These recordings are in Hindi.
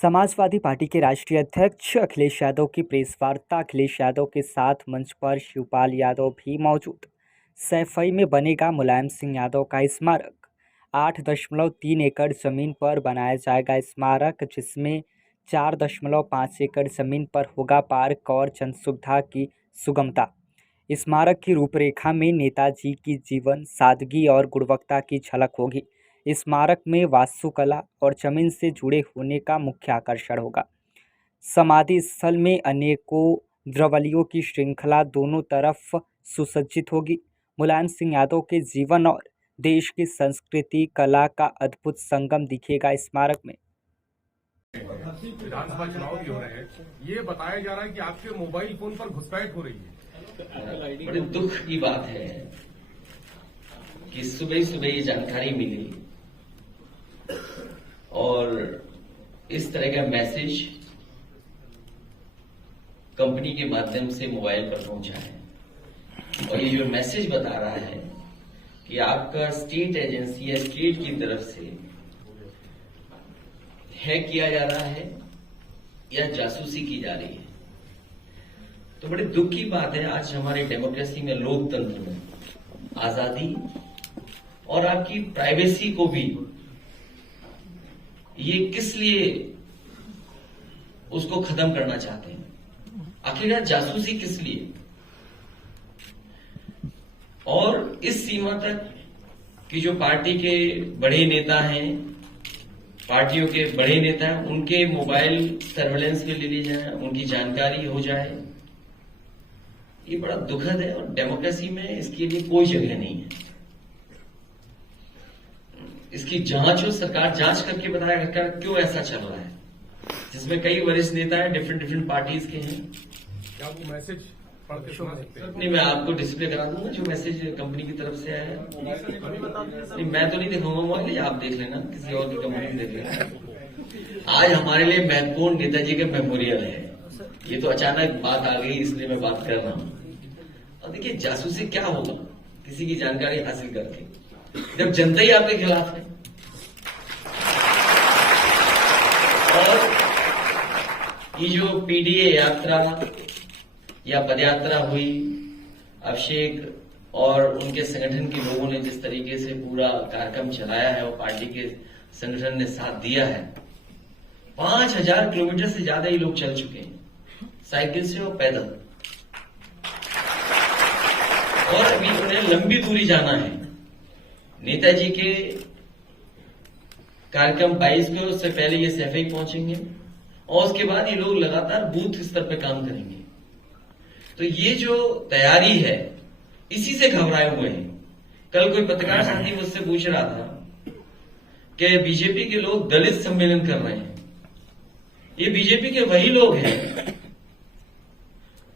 समाजवादी पार्टी के राष्ट्रीय अध्यक्ष अखिलेश यादव की प्रेस वार्ता। अखिलेश यादव के साथ मंच पर शिवपाल यादव भी मौजूद। सैफई में बनेगा मुलायम सिंह यादव का स्मारक। 8.3 एकड़ जमीन पर बनाया जाएगा स्मारक, जिसमें 4.5 एकड़ जमीन पर होगा पार्क और जन सुविधा की सुगमता। स्मारक की रूपरेखा में नेताजी की जीवन, सादगी और गुणवत्ता की झलक होगी। स्मारक में वास्तुकला और जमीन से जुड़े होने का मुख्य आकर्षण होगा। समाधि स्थल में अनेकों द्रवलियों की श्रृंखला दोनों तरफ सुसज्जित होगी। मुलायम सिंह यादव के जीवन और देश की संस्कृति कला का अद्भुत संगम दिखेगा स्मारक में। विधानसभा चुनाव भी हो रहे हैं, ये बताया जा रहा है कि आपके मोबाइल फोन पर घुसपैठ हो रही है। बड़े दुख की बात है कि सुबह सुबह ये जानकारी मिली और इस तरह का मैसेज कंपनी के माध्यम से मोबाइल पर पहुंचा है। और ये जो मैसेज बता रहा है कि आपका स्टेट एजेंसी या स्टेट की तरफ से हैक किया जा रहा है या जासूसी की जा रही है, तो बड़े दुख की बात है। आज हमारे डेमोक्रेसी में, लोकतंत्र में आजादी और आपकी प्राइवेसी को भी ये किस लिए उसको खत्म करना चाहते हैं? आखिरकार जासूसी किस लिए? और इस सीमा तक कि जो पार्टी के बड़े नेता हैं, पार्टियों के बड़े नेता हैं, उनके मोबाइल सर्वेलेंस में ले ली जाए, उनकी जानकारी हो जाए, ये बड़ा दुखद है। और डेमोक्रेसी में इसके लिए कोई जगह नहीं है। इसकी जांच हो, सरकार जांच करके बताएगा क्यों ऐसा चल रहा है, जिसमें कई वरिष्ठ नेता हैं, डिफरेंट पार्टीज के हैं। क्या वो मैसेज पढ़ के सुना सकते हैं? नहीं, मैं आपको डिस्प्ले करा दूंगा जो मैसेज कंपनी की तरफ से आया है। नहीं, मैं तो नहीं दिखाऊंगा मोबाइल, आप देख लेना, किसी और की कंपनी देख लेना। आज हमारे लिए महत्वपूर्ण नेताजी का मेमोरियल है। ये तो अचानक बात आ गई, इसलिए मैं बात कर रहा हूं। और देखिए, जासूसी क्या होगा किसी की जानकारी हासिल करके, जब जनता ही आपके खिलाफ है। और ये जो पीडीए यात्रा या पदयात्रा हुई, अभिषेक और उनके संगठन के लोगों ने जिस तरीके से पूरा कार्यक्रम चलाया है और पार्टी के संगठन ने साथ दिया है, 5000 किलोमीटर से ज्यादा ही लोग चल चुके हैं, साइकिल से और पैदल। और अभी उन्हें लंबी दूरी जाना है। नेताजी के कार्यक्रम 22 को, उससे पहले ये सैफई पहुंचेंगे और उसके बाद ये लोग लगातार बूथ स्तर पर काम करेंगे। तो ये जो तैयारी है, इसी से घबराए हुए हैं। कल कोई पत्रकार साथी मुझसे पूछ रहा था कि बीजेपी के लोग दलित सम्मेलन कर रहे हैं। ये बीजेपी के वही लोग हैं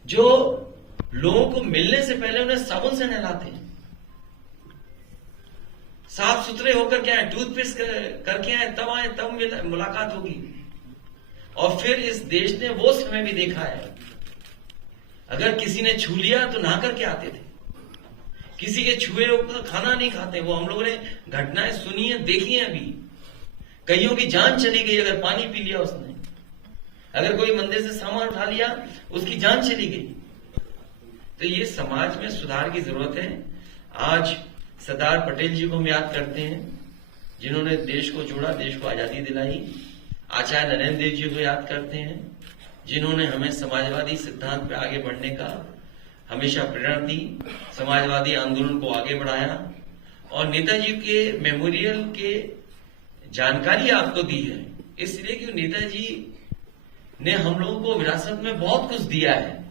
जो लोगों को मिलने से पहले उन्हें साबुन से नहलाते हैं, साफ सुथरे होकर के आए, टूथपेस्ट करके आए, तब मुलाकात होगी। और फिर इस देश ने वो समय भी देखा है, अगर किसी ने छू लिया तो नहा करके आते थे, किसी के छुए होकर खाना नहीं खाते। वो हम लोगों ने घटनाएं सुनी है, देखी है। अभी कईयों की जान चली गई अगर पानी पी लिया उसने, अगर कोई मंदिर से सामान उठा लिया उसकी जान चली गई। तो ये समाज में सुधार की जरूरत है। आज सरदार पटेल जी को हम याद करते हैं, जिन्होंने देश को जोड़ा, देश को आजादी दिलाई। आचार्य नरेंद्र देव जी को याद करते हैं, जिन्होंने हमें समाजवादी सिद्धांत पर आगे बढ़ने का हमेशा प्रेरणा दी, समाजवादी आंदोलन को आगे बढ़ाया। और नेताजी के मेमोरियल के जानकारी आपको दी है, इसलिए कि नेताजी ने हम लोगों को विरासत में बहुत कुछ दिया है।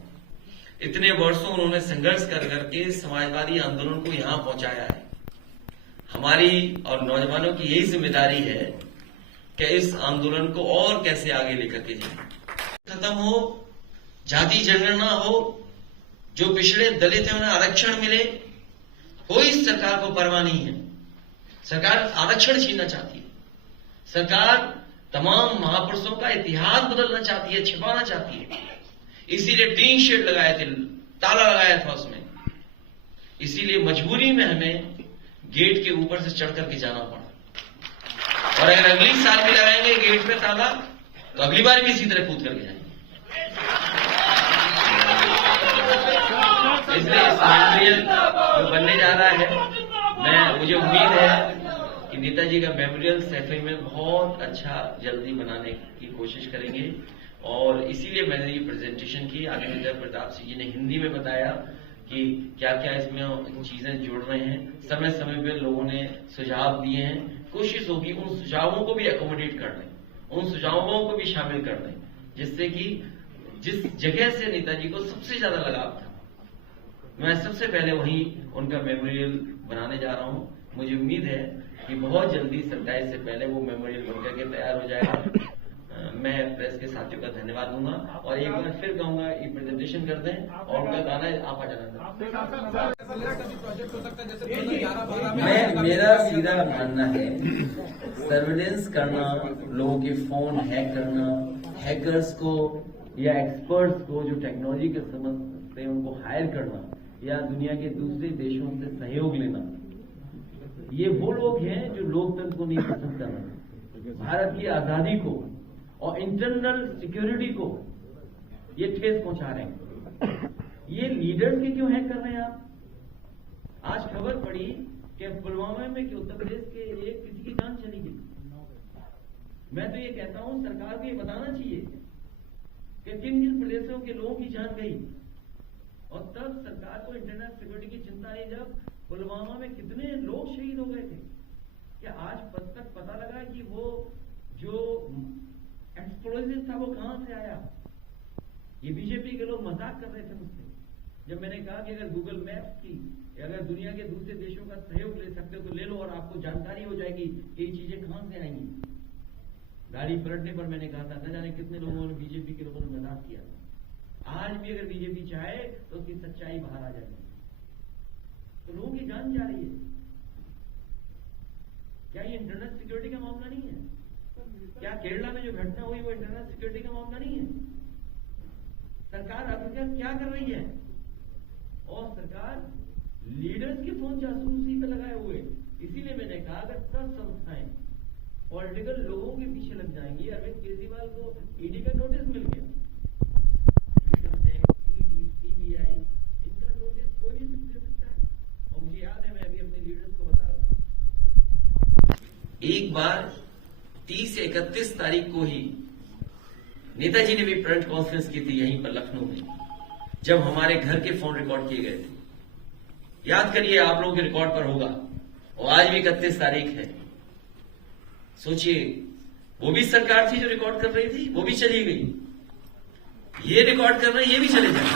इतने वर्षों उन्होंने संघर्ष कर करके समाजवादी आंदोलन को यहां पहुंचाया है। हमारी और नौजवानों की यही जिम्मेदारी है कि इस आंदोलन को और कैसे आगे लेकर के जाए, खत्म हो, जाति जनगणना हो, जो पिछड़े दलित हैं उन्हें आरक्षण मिले। कोई सरकार को परवाह नहीं है। सरकार आरक्षण छीनना चाहती है। सरकार तमाम महापुरुषों का इतिहास बदलना चाहती है, छिपाना चाहती है। इसीलिए टीन शेड लगाए थे, ताला लगाया था उसमें। इसीलिए मजबूरी में हमें गेट के ऊपर से चढ़ करके जाना पड़ा। और अगर अगली साल भी लगाएंगे गेट पे ताला, तो अगली बार भी इसी तरह कूद करके जाएंगे। इसलिए इस मेमोरियल जो बनने जा रहा है, मुझे उम्मीद है कि नेताजी का मेमोरियल सैफई में बहुत अच्छा जल्दी बनाने की कोशिश करेंगे। और इसीलिए मैंने ये प्रेजेंटेशन की। आदित्य प्रताप सिंह जी ने हिंदी में बताया कि क्या क्या इसमें चीजें जोड़ रहे हैं। समय समय पे लोगों ने सुझाव दिए हैं। कोशिश होगी उन सुझावों को भी एकोमोडेट कर लें, उन सुझावों को भी शामिल कर लें, जिससे कि जिस जगह से नेताजी को सबसे ज्यादा लगाव था, मैं सबसे पहले वहीं उनका मेमोरियल बनाने जा रहा हूं। मुझे उम्मीद है कि बहुत जल्दी 27 से पहले वो मेमोरियल बनकर के तैयार हो जाएगा। मैं प्रेस के साथियों का धन्यवाद दूंगा और एक बार फिर कहूंगा ये प्रेजेंटेशन कर दें और उनका गाना आप आ जाना। मेरा सीधा मानना है, सर्विलेंस करना, लोगों के फोन हैक करना, हैकर्स को या एक्सपर्ट्स को जो टेक्नोलॉजी के समझते हैं उनको हायर करना, या दुनिया के दूसरे देशों से सहयोग लेना, ये वो लोग हैं जो लोकतंत्र को नहीं पसंद कर रहे, भारत की आजादी को और इंटरनल सिक्योरिटी को ये ठेस पहुंचा रहे हैं। ये लीडर्स के क्यों हैक कर रहे हैं आप? आज खबर पड़ी कि पुलवामा में कि उत्तर प्रदेश के एक किसी की जान चली गई। मैं तो ये कहता हूं सरकार को ये बताना चाहिए कि किन किन प्रदेशों के लोगों की जान गई, और तब सरकार को इंटरनल सिक्योरिटी की चिंता नहीं जब पुलवामा में कितने लोग शहीद हो गए थे। क्या आज तक पता लगा कि वो जो एक्सप्लोजिव था वो कहां से आया? ये बीजेपी के लोग मजाक कर रहे थे मुझसे जब मैंने कहा कि अगर गूगल मैप्स की, अगर दुनिया के दूसरे देशों का सहयोग ले सकते हो तो ले लो और आपको जानकारी हो जाएगी कि ये चीजें कहां से आएंगी। गाड़ी पलटने पर मैंने कहा था, न जाने कितने लोगों ने, बीजेपी के लोगों ने मजाक किया था। आज भी अगर बीजेपी चाहे तो उसकी सच्चाई बाहर आ जाएगी। तो लोगों की जान जा रही है। क्या ये इंटरनल सिक्योरिटी का मामला नहीं है? क्या केरला में जो घटना हुई वो इंटरनल सिक्योरिटी का मामला नहीं है? सरकार आखिरकार क्या कर रही है? और सरकार लीडर्स के फोन जासूसी पे लगाए हुए। इसीलिए मैंने कहा अगर सब संस्थाएं पॉलिटिकल लोगों के पीछे लग जाएंगी, अरविंद केजरीवाल को ईडी का नोटिस मिल गया, सीबीआई, इनका नोटिस कोई भी दे सकता है। और मुझे याद है, मैं अभी अपने लीडर्स को बता रहा था, एक बार 30 से 31 तारीख को ही नेताजी ने भी प्रेस कॉन्फ्रेंस की थी यहीं पर लखनऊ में, जब हमारे घर के फोन रिकॉर्ड किए गए थे। याद करिए, आप लोगों के रिकॉर्ड पर होगा। और आज भी 31 तारीख है। सोचिए, वो भी सरकार थी जो रिकॉर्ड कर रही थी, वो भी चली गई। ये रिकॉर्ड कर रहे हैं, ये भी चले जाए।